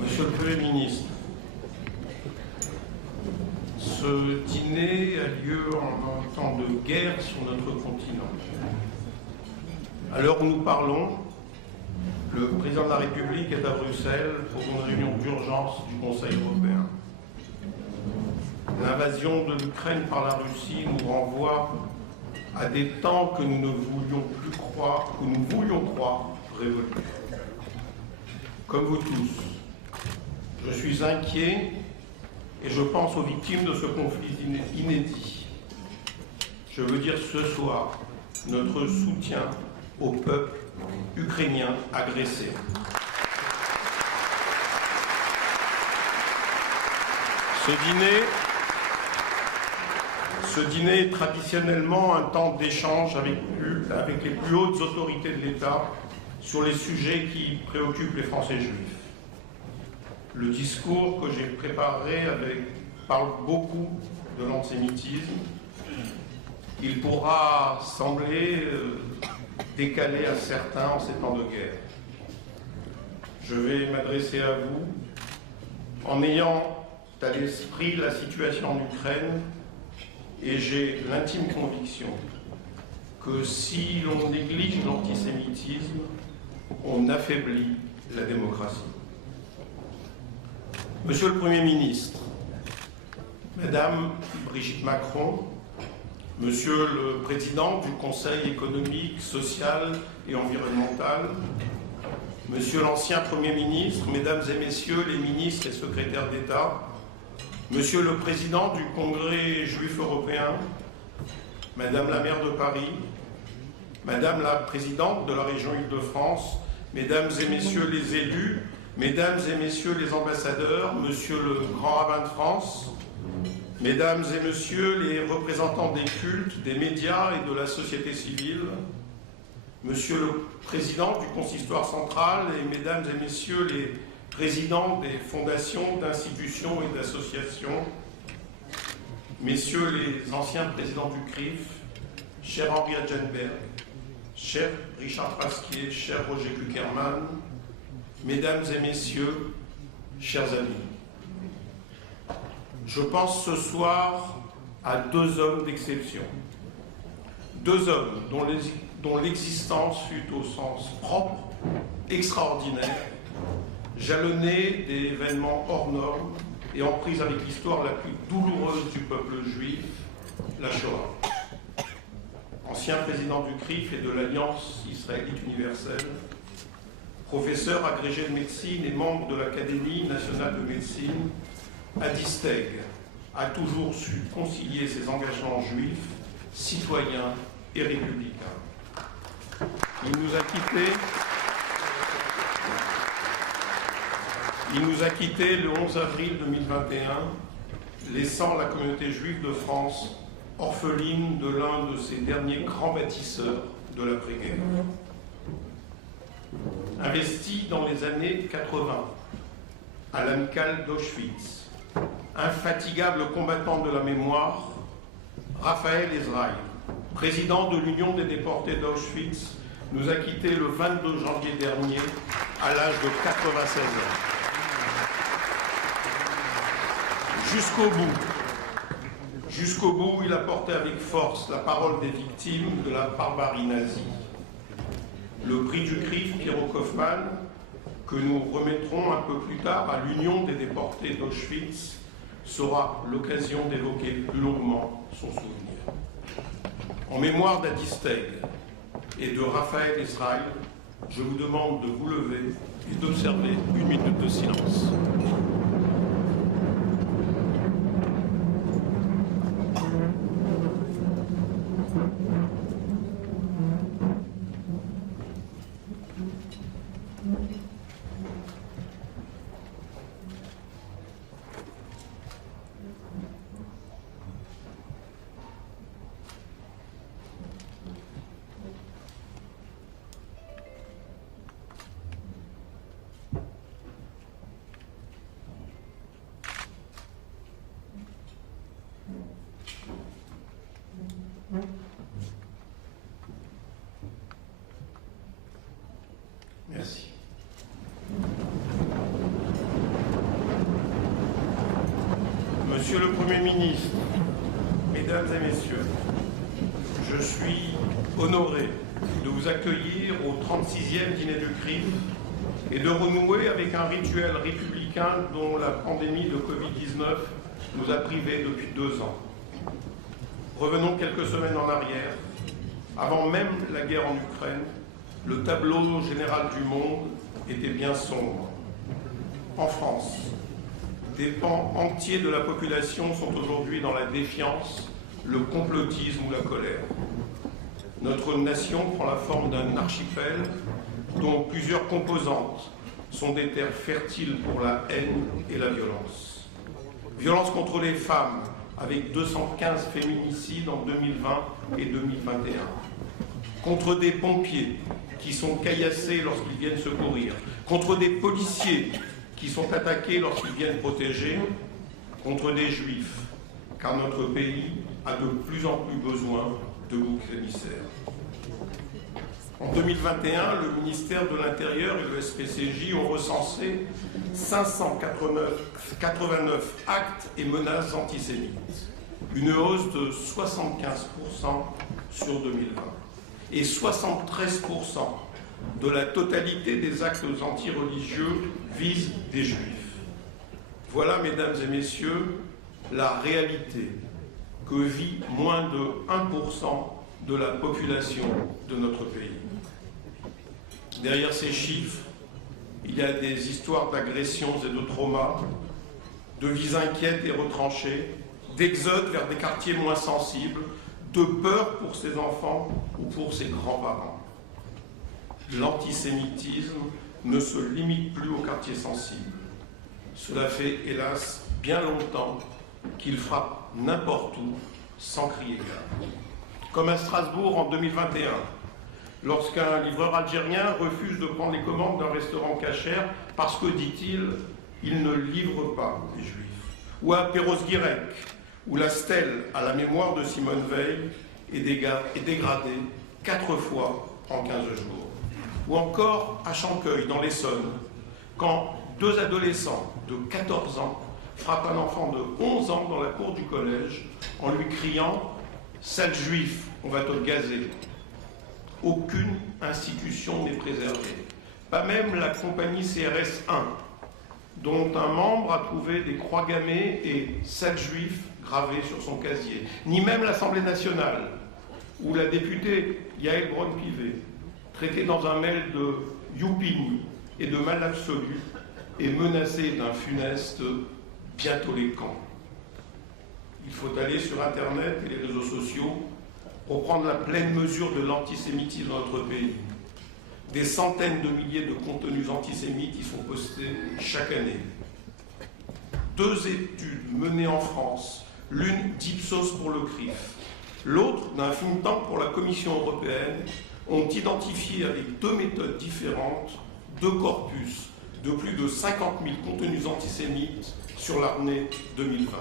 Monsieur le Premier ministre, ce dîner a lieu en un temps de guerre sur notre continent. À l'heure où nous parlons, le président de la République est à Bruxelles pour une réunion d'urgence du Conseil européen. L'invasion de l'Ukraine par la Russie nous renvoie à des temps que nous ne voulions plus croire, que nous voulions croire révolus. Comme vous tous, je suis inquiet et je pense aux victimes de ce conflit inédit. Je veux dire ce soir notre soutien au peuple ukrainien agressé. Ce dîner est traditionnellement un temps d'échange avec les plus hautes autorités de l'État sur les sujets qui préoccupent les Français juifs. Le discours que j'ai préparé parle beaucoup de l'antisémitisme. Il pourra sembler décalé à certains en ces temps de guerre. Je vais m'adresser à vous en ayant à l'esprit la situation en Ukraine et j'ai l'intime conviction que si l'on néglige l'antisémitisme, on affaiblit la démocratie. Monsieur le Premier ministre, Madame Brigitte Macron, Monsieur le Président du Conseil économique, social et environnemental, Monsieur l'ancien Premier ministre, Mesdames et Messieurs les ministres et secrétaires d'État, Monsieur le Président du Congrès juif européen, Madame la maire de Paris, Madame la Présidente de la région Île-de-France, Mesdames et Messieurs les élus, Mesdames et Messieurs les ambassadeurs, Monsieur le Grand Rabbin de France, Mesdames et Messieurs les représentants des cultes, des médias et de la société civile, Monsieur le Président du Consistoire central et Mesdames et Messieurs les présidents des fondations, d'institutions et d'associations, Messieurs les anciens présidents du CRIF, cher Henri Adjenberg, cher Richard Pasquier, cher Roger Kuckerman, Mesdames et Messieurs, chers amis. Je pense ce soir à deux hommes d'exception. Deux hommes dont l'existence fut au sens propre, extraordinaire, jalonnée d'événements hors normes et en prise avec l'histoire la plus douloureuse du peuple juif, la Shoah. Ancien président du CRIF et de l'Alliance israélite universelle, professeur agrégé de médecine et membre de l'Académie nationale de médecine, Adi Steg a toujours su concilier ses engagements juifs, citoyens et républicains. Il nous a quittés le 11 avril 2021, laissant la communauté juive de France orpheline de l'un de ses derniers grands bâtisseurs de l'après-guerre. Investi dans les années 80 à l'amicale d'Auschwitz, infatigable combattant de la mémoire, Raphaël Ezraï, président de l'Union des déportés d'Auschwitz, nous a quittés le 22 janvier dernier à l'âge de 96 ans. Jusqu'au bout, il a porté avec force la parole des victimes de la barbarie nazie. Le prix du CRIF, Piero Kaufmann, que nous remettrons un peu plus tard à l'Union des déportés d'Auschwitz, sera l'occasion d'évoquer plus longuement son souvenir. En mémoire d'Adi Steg et de Raphaël Ezraï, je vous demande de vous lever et d'observer une minute de silence. ministre, Mesdames et Messieurs, je suis honoré de vous accueillir au 36e dîner du crime et de renouer avec un rituel républicain dont la pandémie de Covid-19 nous a privés depuis 2 ans. Revenons quelques semaines en arrière. Avant même la guerre en Ukraine, le tableau général du monde était bien sombre. En France, des pans entiers de la population sont aujourd'hui dans la défiance, le complotisme ou la colère. Notre nation prend la forme d'un archipel dont plusieurs composantes sont des terres fertiles pour la haine et la violence. Violence contre les femmes, avec 215 féminicides en 2020 et 2021. Contre des pompiers qui sont caillassés lorsqu'ils viennent secourir. Contre des policiers qui sont attaqués lorsqu'ils viennent protéger. Contre des juifs, car notre pays a de plus en plus besoin de boucs émissaires. En 2021, le ministère de l'Intérieur et le SPCJ ont recensé 589 actes et menaces antisémites, une hausse de 75% sur 2020, et 73% de la totalité des actes antireligieux visent des juifs. Voilà, mesdames et messieurs, la réalité que vit moins de 1% de la population de notre pays. Derrière ces chiffres, il y a des histoires d'agressions et de traumas, de vies inquiètes et retranchées, d'exode vers des quartiers moins sensibles, de peur pour ses enfants ou pour ses grands-parents. L'antisémitisme ne se limite plus aux quartiers sensibles. Cela fait, hélas, bien longtemps qu'il frappe n'importe où, sans crier gare. Comme à Strasbourg en 2021, lorsqu'un livreur algérien refuse de prendre les commandes d'un restaurant cachère parce que, dit-il, il ne livre pas les Juifs. Ou à Perros-Guirec, où la stèle à la mémoire de Simone Veil est dégradée 4 fois en 15 jours. Ou encore à Chanqueuil, dans l'Essonne, quand 2 adolescents de 14 ans frappent un enfant de 11 ans dans la cour du collège en lui criant « Sale juif, on va te gazer ». Aucune institution n'est préservée, pas même la compagnie CRS 1, dont un membre a trouvé des croix gammées et « Sale juif » gravés sur son casier, ni même l'Assemblée nationale, où la députée Yael Braun-Pivet, traitée dans un mail de youping et de mal absolu, est menacée d'un funeste « bientôt les camps ». Il faut aller sur Internet et les réseaux sociaux pour prendre la pleine mesure de l'antisémitisme dans notre pays. Des centaines de milliers de contenus antisémites y sont postés chaque année. 2 études menées en France, l'une d'Ipsos pour le CRIF, l'autre d'un think tank pour la Commission européenne, ont identifié avec 2 méthodes différentes 2 corpus de plus de 50 000 contenus antisémites sur l'année 2020.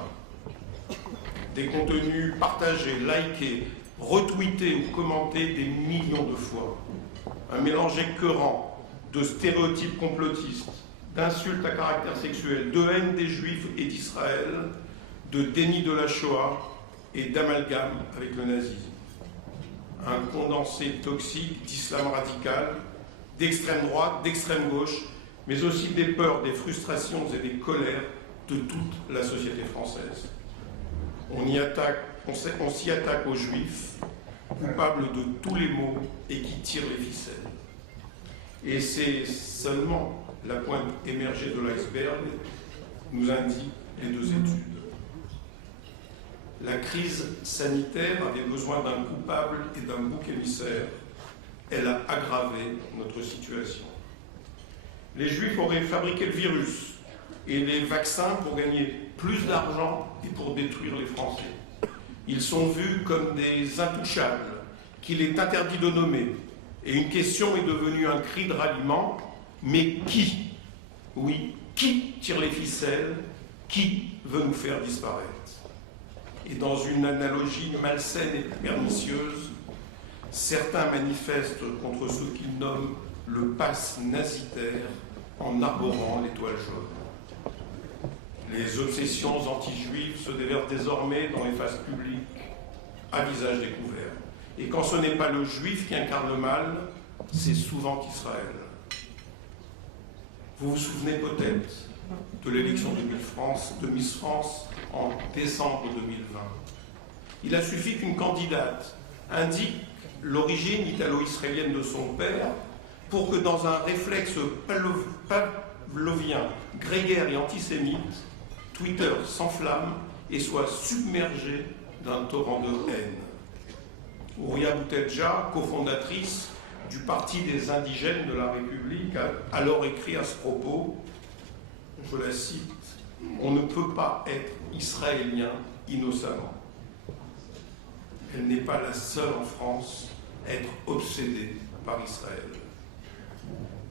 Des contenus partagés, likés, retweetés ou commentés des millions de fois. Un mélange écœurant de stéréotypes complotistes, d'insultes à caractère sexuel, de haine des Juifs et d'Israël, de déni de la Shoah et d'amalgame avec le nazisme. Un condensé toxique d'islam radical, d'extrême droite, d'extrême gauche, mais aussi des peurs, des frustrations et des colères de toute la société française. On s'y attaque aux Juifs, coupables de tous les maux et qui tirent les ficelles. Et c'est seulement la pointe émergée de l'iceberg, nous indiquent les 2 études. La crise sanitaire avait besoin d'un coupable et d'un bouc émissaire. Elle a aggravé notre situation. Les Juifs auraient fabriqué le virus et les vaccins pour gagner plus d'argent et pour détruire les Français. Ils sont vus comme des intouchables qu'il est interdit de nommer. Et une question est devenue un cri de ralliement. Mais qui? Oui, qui tire les ficelles? Qui veut nous faire disparaître? Et dans une analogie malsaine et pernicieuse, certains manifestent contre ce qu'ils nomment le pass nazitaire en arborant l'étoile jaune. Les obsessions anti-juives se déversent désormais dans l'espace public à visage découvert. Et quand ce n'est pas le juif qui incarne le mal, c'est souvent Israël. Vous vous souvenez peut-être de l'élection de Miss France en décembre 2020. Il a suffi qu'une candidate indique l'origine italo-israélienne de son père pour que dans un réflexe pavlovien, grégaire et antisémite, Twitter s'enflamme et soit submergé d'un torrent de haine. Ouria Boutedja, cofondatrice du Parti des indigènes de la République, a alors écrit à ce propos, je la cite, « On ne peut pas être israélien innocemment. » Elle n'est pas la seule en France à être obsédée par Israël.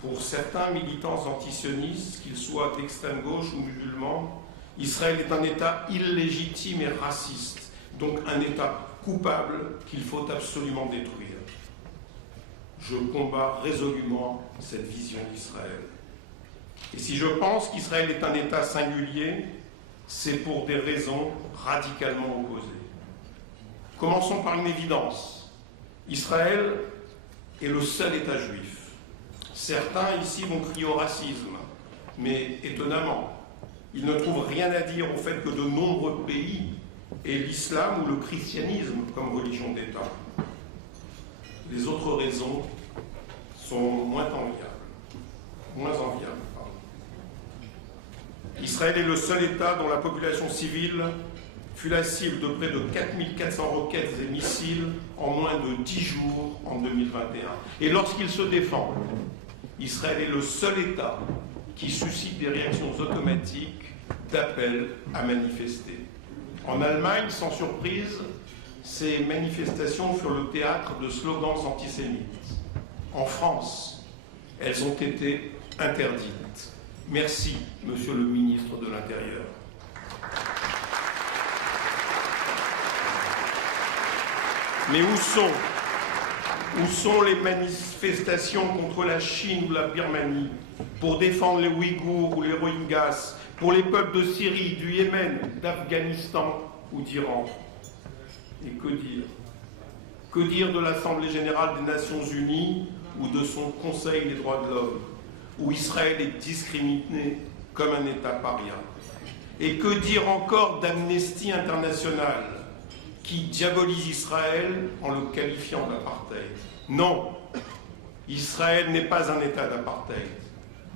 Pour certains militants antisionistes, qu'ils soient d'extrême gauche ou musulmans, Israël est un État illégitime et raciste, donc un État coupable qu'il faut absolument détruire. Je combats résolument cette vision d'Israël. Et si je pense qu'Israël est un État singulier, c'est pour des raisons radicalement opposées. Commençons par une évidence. Israël est le seul État juif. Certains ici vont crier au racisme, mais étonnamment, ils ne trouvent rien à dire au fait que de nombreux pays aient l'islam ou le christianisme comme religion d'État. Les autres raisons sont moins enviables. Israël est le seul État dont la population civile fut la cible de près de 4400 roquettes et missiles en moins de 10 jours en 2021. Et lorsqu'il se défend, Israël est le seul État qui suscite des réactions automatiques d'appel à manifester. En Allemagne, sans surprise, ces manifestations furent le théâtre de slogans antisémites. En France, elles ont été interdites. Merci, Monsieur le ministre de l'Intérieur. Mais où sont les manifestations contre la Chine ou la Birmanie pour défendre les Ouïghours ou les Rohingyas, pour les peuples de Syrie, du Yémen, d'Afghanistan ou d'Iran? Et que dire? Que dire de l'Assemblée générale des Nations unies ou de son Conseil des droits de l'homme, où Israël est discriminé comme un État paria? Et que dire encore d'Amnesty International, qui diabolise Israël en le qualifiant d'apartheid? Non, Israël n'est pas un État d'apartheid.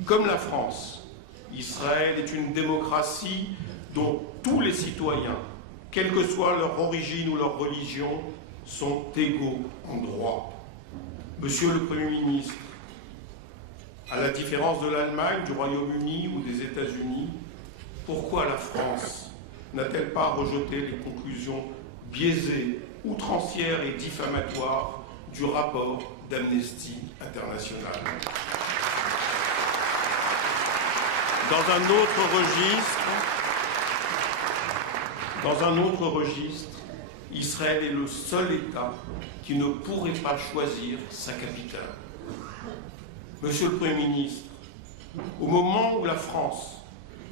Comme la France, Israël est une démocratie dont tous les citoyens, quelle que soit leur origine ou leur religion, sont égaux en droit. Monsieur le Premier ministre, à la différence de l'Allemagne, du Royaume-Uni ou des États-Unis, pourquoi la France n'a-t-elle pas rejeté les conclusions biaisées, outrancières et diffamatoires du rapport d'Amnesty International? Dans un autre registre, Israël est le seul État qui ne pourrait pas choisir sa capitale. Monsieur le Premier ministre, au moment où la France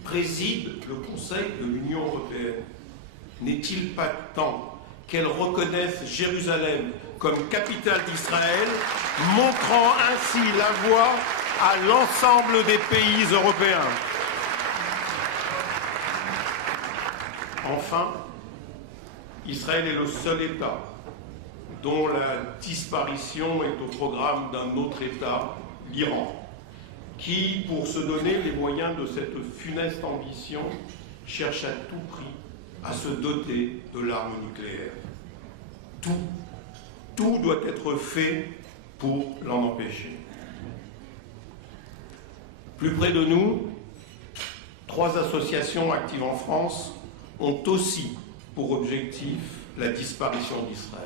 préside le Conseil de l'Union européenne, n'est-il pas temps qu'elle reconnaisse Jérusalem comme capitale d'Israël, montrant ainsi la voie à l'ensemble des pays européens? Enfin, Israël est le seul État dont la disparition est au programme d'un autre État, l'Iran, qui, pour se donner les moyens de cette funeste ambition, cherche à tout prix à se doter de l'arme nucléaire. Tout doit être fait pour l'en empêcher. Plus près de nous, 3 associations actives en France ont aussi pour objectif la disparition d'Israël.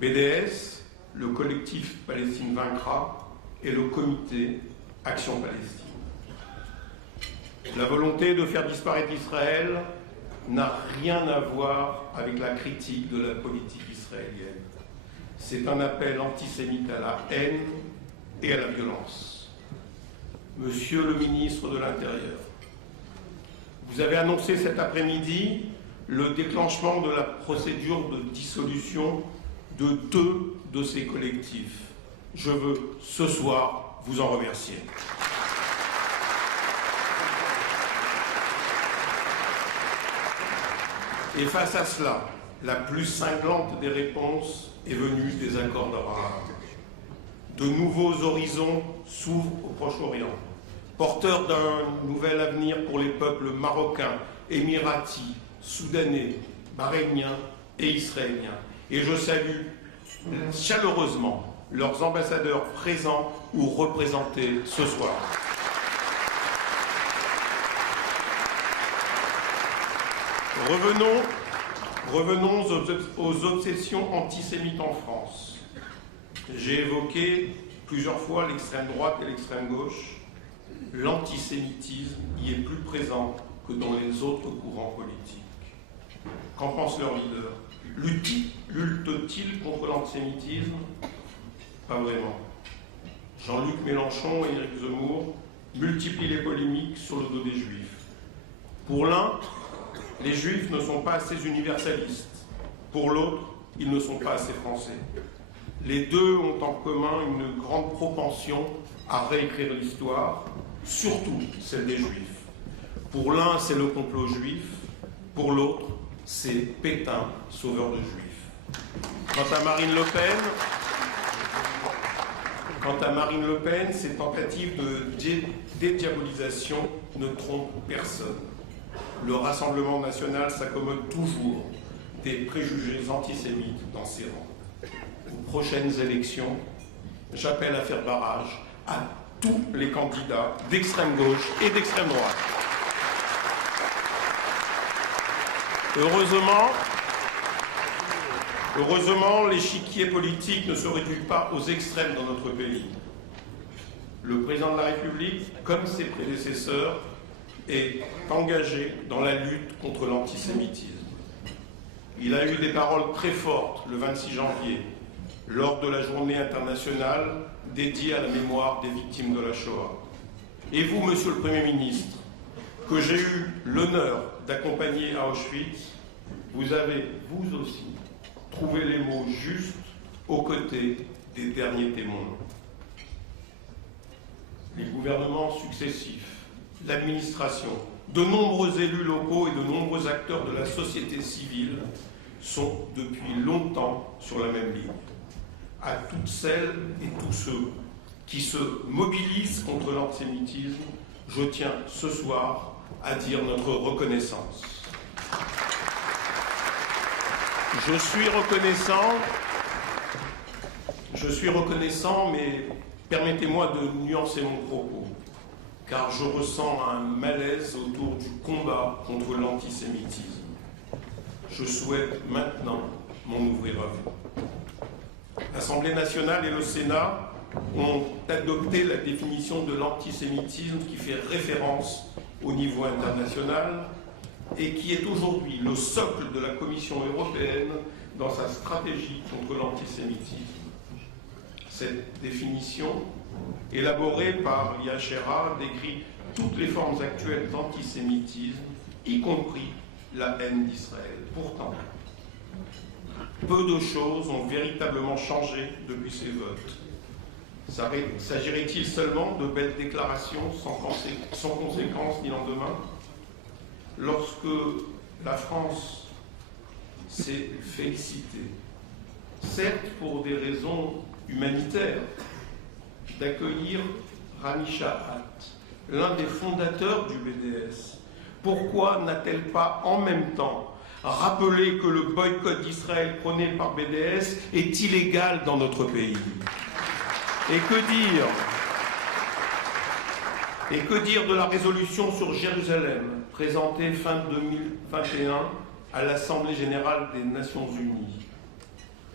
BDS, le collectif Palestine vaincra, et le comité Action Palestine. La volonté de faire disparaître Israël n'a rien à voir avec la critique de la politique israélienne. C'est un appel antisémite à la haine et à la violence. Monsieur le ministre de l'Intérieur, Vous avez annoncé cet après-midi le déclenchement de la procédure de dissolution de 2 de ces collectifs. Je veux ce soir vous en remercier. Et face à cela, la plus cinglante des réponses est venue des accords d'Abraham. De nouveaux horizons s'ouvrent au Proche-Orient, porteurs d'un nouvel avenir pour les peuples marocains, émiratis, soudanais, bahreïniens et israéliens. Et je salue chaleureusement leurs ambassadeurs présents ou représentés ce soir. Revenons aux obsessions antisémites en France. J'ai évoqué plusieurs fois l'extrême droite et l'extrême gauche. L'antisémitisme y est plus présent que dans les autres courants politiques. Qu'en pense leur leader? Lutte-t-il contre l'antisémitisme? Pas vraiment. Jean-Luc Mélenchon et Éric Zemmour multiplient les polémiques sur le dos des Juifs. Pour l'un, les Juifs ne sont pas assez universalistes. Pour l'autre, ils ne sont pas assez français. Les deux ont en commun une grande propension à réécrire l'histoire, surtout celle des Juifs. Pour l'un, c'est le complot juif. Pour l'autre, c'est Pétain, sauveur de Juifs. Quant à Marine Le Pen, ses tentatives de dédiabolisation ne trompent personne. Le Rassemblement national s'accommode toujours des préjugés antisémites dans ses rangs. Aux prochaines élections, j'appelle à faire barrage à tous les candidats d'extrême gauche et d'extrême droite. Heureusement, l'échiquier politique ne se réduit pas aux extrêmes dans notre pays. Le président de la République, comme ses prédécesseurs, est engagé dans la lutte contre l'antisémitisme. Il a eu des paroles très fortes le 26 janvier, lors de la journée internationale dédiée à la mémoire des victimes de la Shoah. Et vous, Monsieur le Premier ministre, que j'ai eu l'honneur d'accompagner à Auschwitz, vous avez, vous aussi, trouvé les mots justes aux côtés des derniers témoins. Les gouvernements successifs, l'administration, de nombreux élus locaux et de nombreux acteurs de la société civile sont depuis longtemps sur la même ligne. À toutes celles et tous ceux qui se mobilisent contre l'antisémitisme, je tiens ce soir à dire notre reconnaissance. Je suis reconnaissant, mais permettez-moi de nuancer mon propos, car je ressens un malaise autour du combat contre l'antisémitisme. Je souhaite maintenant m'en ouvrir à vous. L'Assemblée nationale et le Sénat ont adopté la définition de l'antisémitisme qui fait référence au niveau international et qui est aujourd'hui le socle de la Commission européenne dans sa stratégie contre l'antisémitisme. Cette définition, élaborée par l'IHRA, décrit toutes les formes actuelles d'antisémitisme, y compris la haine d'Israël. Pourtant, peu de choses ont véritablement changé depuis ces votes. S'agirait-il seulement de belles déclarations sans conséquence ni lendemain? Lorsque la France s'est félicitée, certes pour des raisons humanitaires, d'accueillir Rami Shahat, l'un des fondateurs du BDS, pourquoi n'a-t-elle pas en même temps rappelé que le boycott d'Israël prôné par BDS est illégal dans notre pays? Et que dire de la résolution sur Jérusalem, présentée fin 2021 à l'Assemblée générale des Nations unies?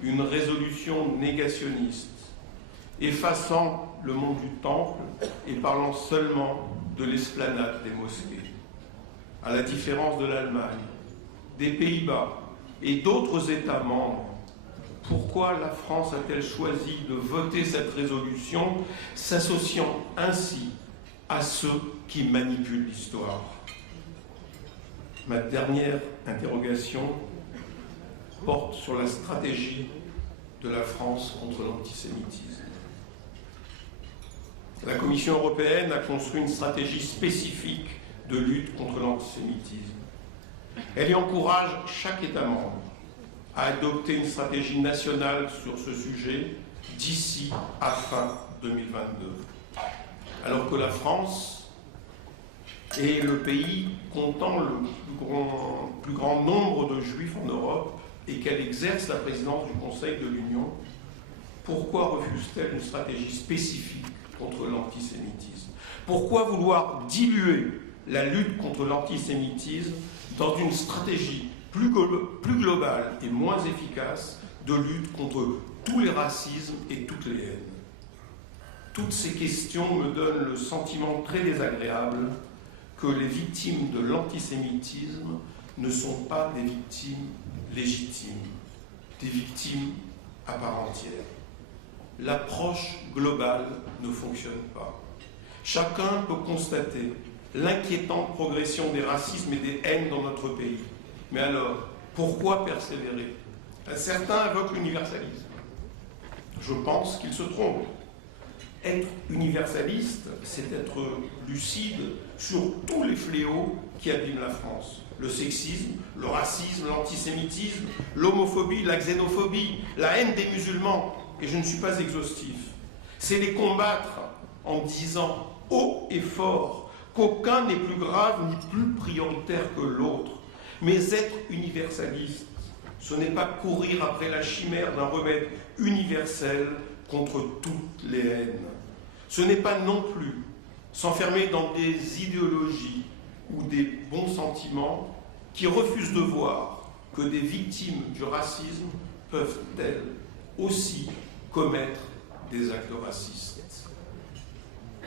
Une résolution négationniste, effaçant le mont du Temple et parlant seulement de l'esplanade des mosquées. À la différence de l'Allemagne, des Pays-Bas et d'autres États membres, pourquoi la France a-t-elle choisi de voter cette résolution, s'associant ainsi à ceux qui manipulent l'histoire? Ma dernière interrogation porte sur la stratégie de la France contre l'antisémitisme. La Commission européenne a construit une stratégie spécifique de lutte contre l'antisémitisme. Elle y encourage chaque État membre à adopter une stratégie nationale sur ce sujet d'ici à fin 2022. Alors que la France est le pays comptant le plus grand nombre de juifs en Europe et qu'elle exerce la présidence du Conseil de l'Union, pourquoi refuse-t-elle une stratégie spécifique contre l'antisémitisme? Pourquoi vouloir diluer la lutte contre l'antisémitisme dans une stratégie plus globale et moins efficace de lutte contre tous les racismes et toutes les haines? Toutes ces questions me donnent le sentiment très désagréable que les victimes de l'antisémitisme ne sont pas des victimes légitimes, des victimes à part entière. L'approche globale ne fonctionne pas. Chacun peut constater l'inquiétante progression des racismes et des haines dans notre pays. Mais alors, pourquoi persévérer? Certains invoquent l'universalisme. Je pense qu'ils se trompent. Être universaliste, c'est être lucide sur tous les fléaux qui abîment la France. Le sexisme, le racisme, l'antisémitisme, l'homophobie, la xénophobie, la haine des musulmans. Et je ne suis pas exhaustif. C'est les combattre en disant haut et fort qu'aucun n'est plus grave ni plus prioritaire que l'autre. Mais être universaliste, ce n'est pas courir après la chimère d'un remède universel contre toutes les haines. Ce n'est pas non plus s'enfermer dans des idéologies ou des bons sentiments qui refusent de voir que des victimes du racisme peuvent elles aussi commettre des actes racistes.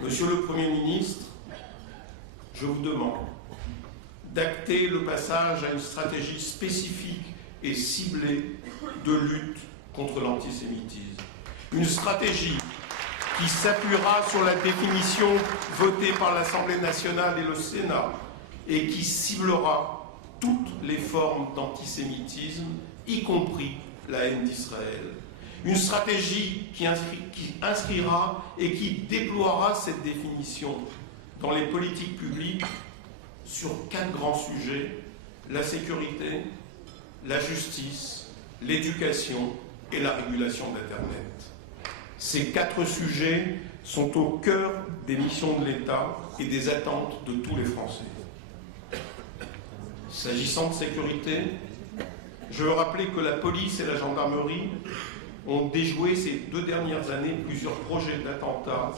Monsieur le Premier ministre, je vous demande d'acter le passage à une stratégie spécifique et ciblée de lutte contre l'antisémitisme. Une stratégie qui s'appuiera sur la définition votée par l'Assemblée nationale et le Sénat et qui ciblera toutes les formes d'antisémitisme, y compris la haine d'Israël. Une stratégie qui inscrira et qui déploiera cette définition dans les politiques publiques sur 4 grands sujets: la sécurité, la justice, l'éducation et la régulation d'Internet. Ces 4 sujets sont au cœur des missions de l'État et des attentes de tous les Français. S'agissant de sécurité, je veux rappeler que la police et la gendarmerie ont déjoué ces 2 dernières années plusieurs projets d'attentats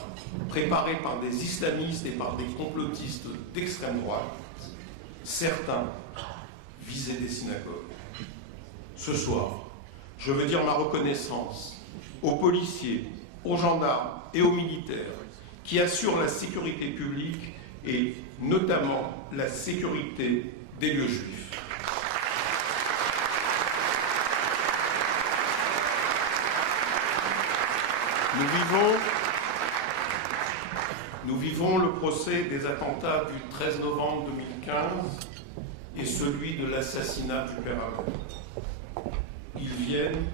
préparés par des islamistes et par des complotistes d'extrême droite. Certains visaient des synagogues. Ce soir, je veux dire ma reconnaissance aux policiers, aux gendarmes et aux militaires qui assurent la sécurité publique et notamment la sécurité des lieux juifs. Nous vivons le procès des attentats du 13 novembre 2015 et celui de l'assassinat du père Hamel. Ils viennent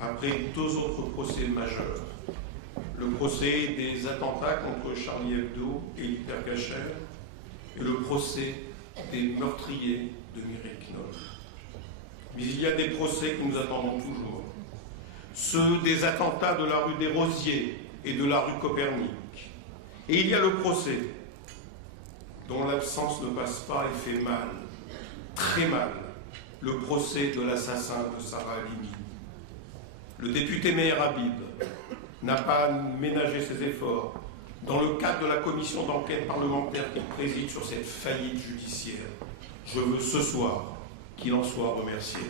après 2 autres procès majeurs. Le procès des attentats contre Charlie Hebdo et Hitler Cacher et le procès des meurtriers de Mireille Knoll. Mais il y a des procès que nous attendons toujours. Ceux des attentats de la rue des Rosiers et de la rue Copernic. Et il y a le procès dont l'absence ne passe pas et fait mal, très mal, le procès de l'assassin de Sarah Halimi. Le député Meir Habib n'a pas ménagé ses efforts dans le cadre de la commission d'enquête parlementaire qu'il préside sur cette faillite judiciaire. Je veux ce soir qu'il en soit remercié.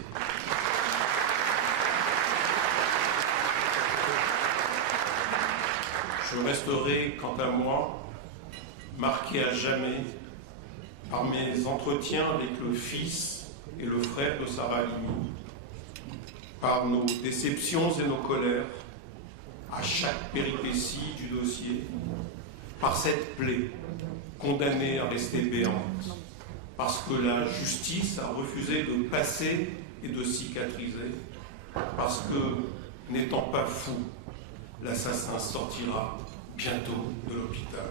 Je resterai, quant à moi, marqué à jamais par mes entretiens avec le fils et le frère de Sarah Halimi, par nos déceptions et nos colères, à chaque péripétie du dossier, par cette plaie condamnée à rester béante. parce que la justice a refusé de passer et de cicatriser, parce que, n'étant pas fou, l'assassin sortira bientôt de l'hôpital.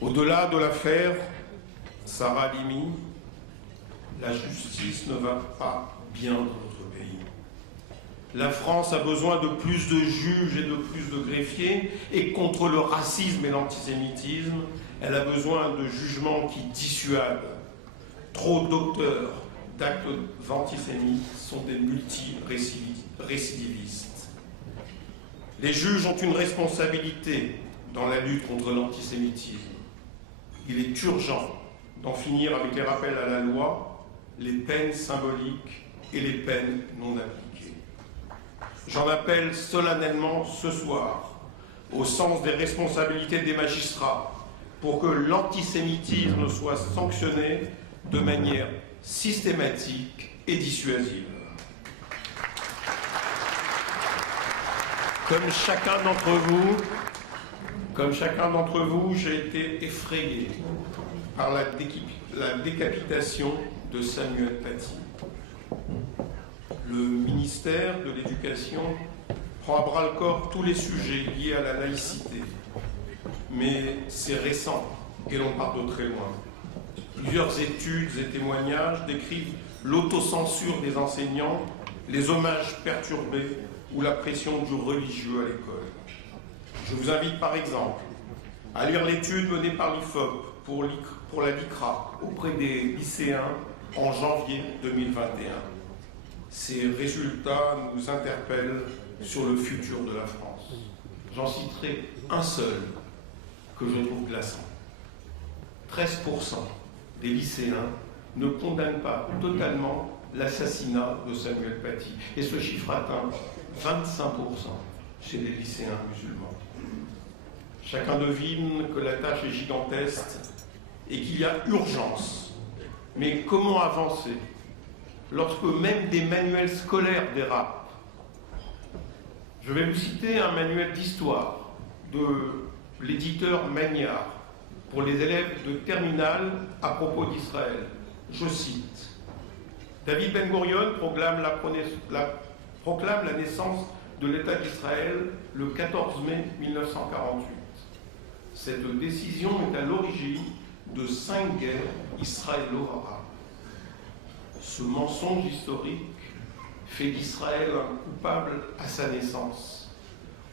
Au-delà de l'affaire Sarah Halimi, la justice ne va pas bien dans notre pays. La France a besoin de plus de juges et de plus de greffiers, et contre le racisme et l'antisémitisme, elle a besoin de jugements qui dissuadent. Trop d'auteurs d'actes antisémites sont des multirécidivistes. Les juges ont une responsabilité dans la lutte contre l'antisémitisme. Il est urgent d'en finir avec les rappels à la loi, les peines symboliques et les peines non appliquées. J'en appelle solennellement ce soir au sens des responsabilités des magistrats pour que l'antisémitisme soit sanctionné de manière systématique et dissuasive. Comme chacun d'entre vous, j'ai été effrayé par la décapitation de Samuel Paty. Le ministère de l'Éducation prend à bras-le-corps tous les sujets liés à la laïcité. Mais c'est récent et l'on part de très loin. Plusieurs études et témoignages décrivent l'autocensure des enseignants, les hommages perturbés ou la pression du religieux à l'école. Je vous invite par exemple à lire l'étude menée par l'IFOP pour la LICRA auprès des lycéens en janvier 2021. Ces résultats nous interpellent sur le futur de la France. J'en citerai un seul que je trouve glaçant. 13% des lycéens ne condamnent pas totalement l'assassinat de Samuel Paty. Et ce chiffre atteint 25% chez les lycéens musulmans. Chacun devine que la tâche est gigantesque et qu'il y a urgence. Mais comment avancer lorsque même des manuels scolaires dérapent? Je vais vous citer un manuel d'histoire de l'éditeur Magnard pour les élèves de terminale à propos d'Israël. Je cite: David Ben Gourion proclame la naissance de l'État d'Israël le 14 mai 1948. Cette décision est à l'origine de 5 guerres israélo-arabes. Ce mensonge historique fait d'Israël un coupable à sa naissance.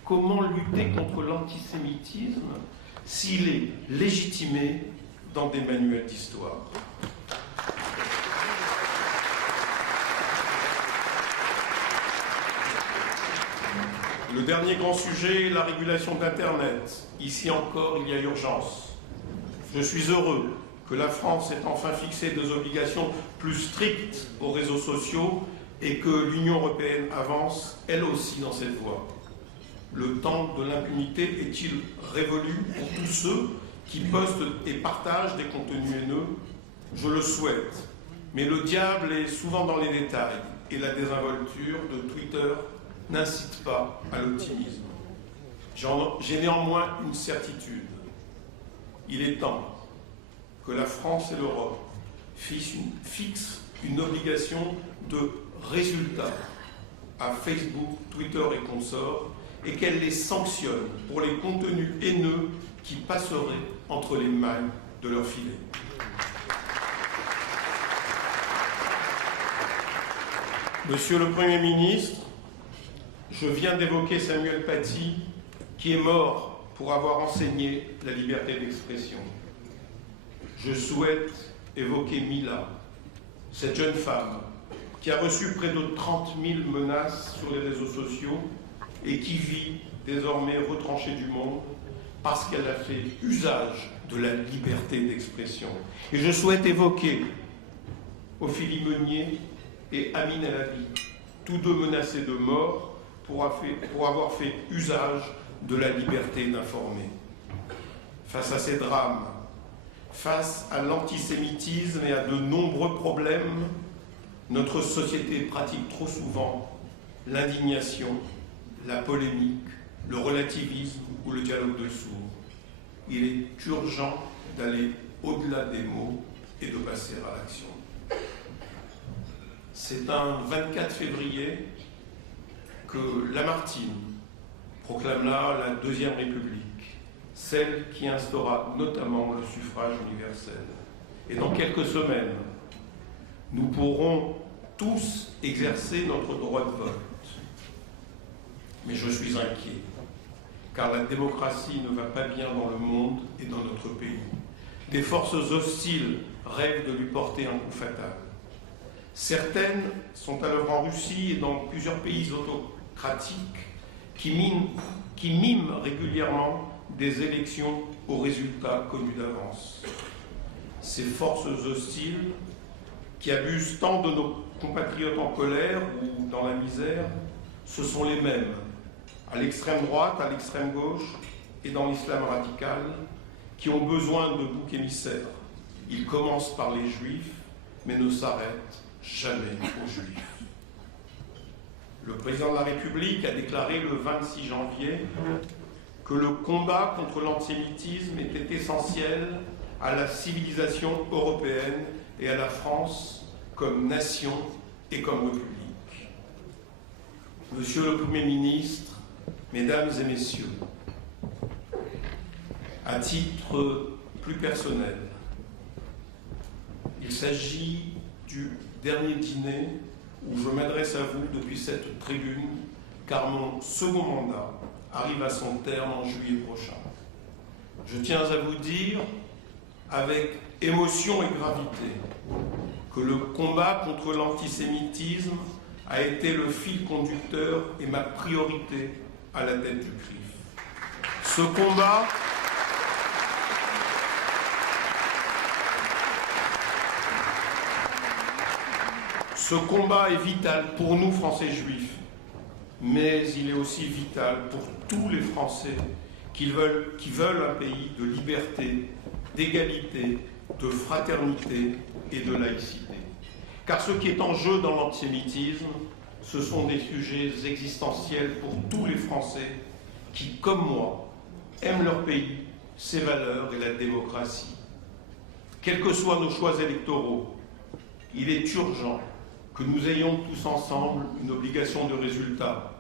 Comment lutter contre l'antisémitisme s'il est légitimé dans des manuels d'histoire? Le dernier grand sujet, la régulation d'Internet. Ici encore, il y a urgence. Je suis heureux que la France ait enfin fixé des obligations plus strictes aux réseaux sociaux et que l'Union européenne avance, elle aussi, dans cette voie. Le temps de l'impunité est-il révolu pour tous ceux qui postent et partagent des contenus haineux? Je le souhaite. Mais le diable est souvent dans les détails et la désinvolture de Twitter n'incite pas à l'optimisme. J'ai néanmoins une certitude. Il est temps que la France et l'Europe fixent une obligation de résultat à Facebook, Twitter et consorts et qu'elles les sanctionnent pour les contenus haineux qui passeraient entre les mailles de leur filet. Monsieur le Premier ministre, je viens d'évoquer Samuel Paty, qui est mort pour avoir enseigné la liberté d'expression. Je souhaite évoquer Mila, cette jeune femme qui a reçu près de 30 000 menaces sur les réseaux sociaux et qui vit désormais retranchée du monde parce qu'elle a fait usage de la liberté d'expression. Et je souhaite évoquer Ophélie Meunier et Amine El Habi, tous deux menacés de mort pour avoir fait usage de la liberté d'informer. Face à ces drames, face à l'antisémitisme et à de nombreux problèmes, notre société pratique trop souvent l'indignation, la polémique, le relativisme ou le dialogue de sourds. Il est urgent d'aller au-delà des mots et de passer à l'action. C'est un 24 février que Lamartine proclame là la Deuxième République, celle qui instaura notamment le suffrage universel. Et dans quelques semaines, nous pourrons tous exercer notre droit de vote. Mais je suis inquiet, car la démocratie ne va pas bien dans le monde et dans notre pays. Des forces hostiles rêvent de lui porter un coup fatal. Certaines sont à l'œuvre en Russie et dans plusieurs pays autocratiques qui miment régulièrement des élections aux résultats connus d'avance. Ces forces hostiles qui abusent tant de nos compatriotes en colère ou dans la misère, ce sont les mêmes, à l'extrême droite, à l'extrême gauche et dans l'islam radical, qui ont besoin de boucs émissaires. Ils commencent par les juifs, mais ne s'arrêtent jamais aux juifs. Le président de la République a déclaré le 26 janvier que le combat contre l'antisémitisme était essentiel à la civilisation européenne et à la France comme nation et comme république. Monsieur le Premier ministre, Mesdames et Messieurs, à titre plus personnel, il s'agit du dernier dîner où je m'adresse à vous depuis cette tribune, car mon second mandat arrive à son terme en juillet prochain. Je tiens à vous dire, avec émotion et gravité, que le combat contre l'antisémitisme a été le fil conducteur et ma priorité à la tête du CRIF. Ce combat est vital pour nous, Français juifs, mais il est aussi vital pour tous les Français qui veulent un pays de liberté, d'égalité, de fraternité et de laïcité. Car ce qui est en jeu dans l'antisémitisme, ce sont des sujets existentiels pour tous les Français qui, comme moi, aiment leur pays, ses valeurs et la démocratie. Quels que soient nos choix électoraux, il est urgent que nous ayons tous ensemble une obligation de résultat.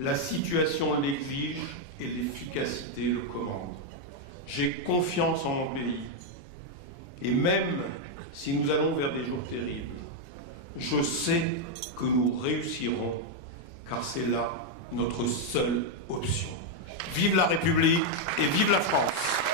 La situation l'exige et l'efficacité le commande. J'ai confiance en mon pays. Et même si nous allons vers des jours terribles, je sais que nous réussirons, car c'est là notre seule option. Vive la République et vive la France!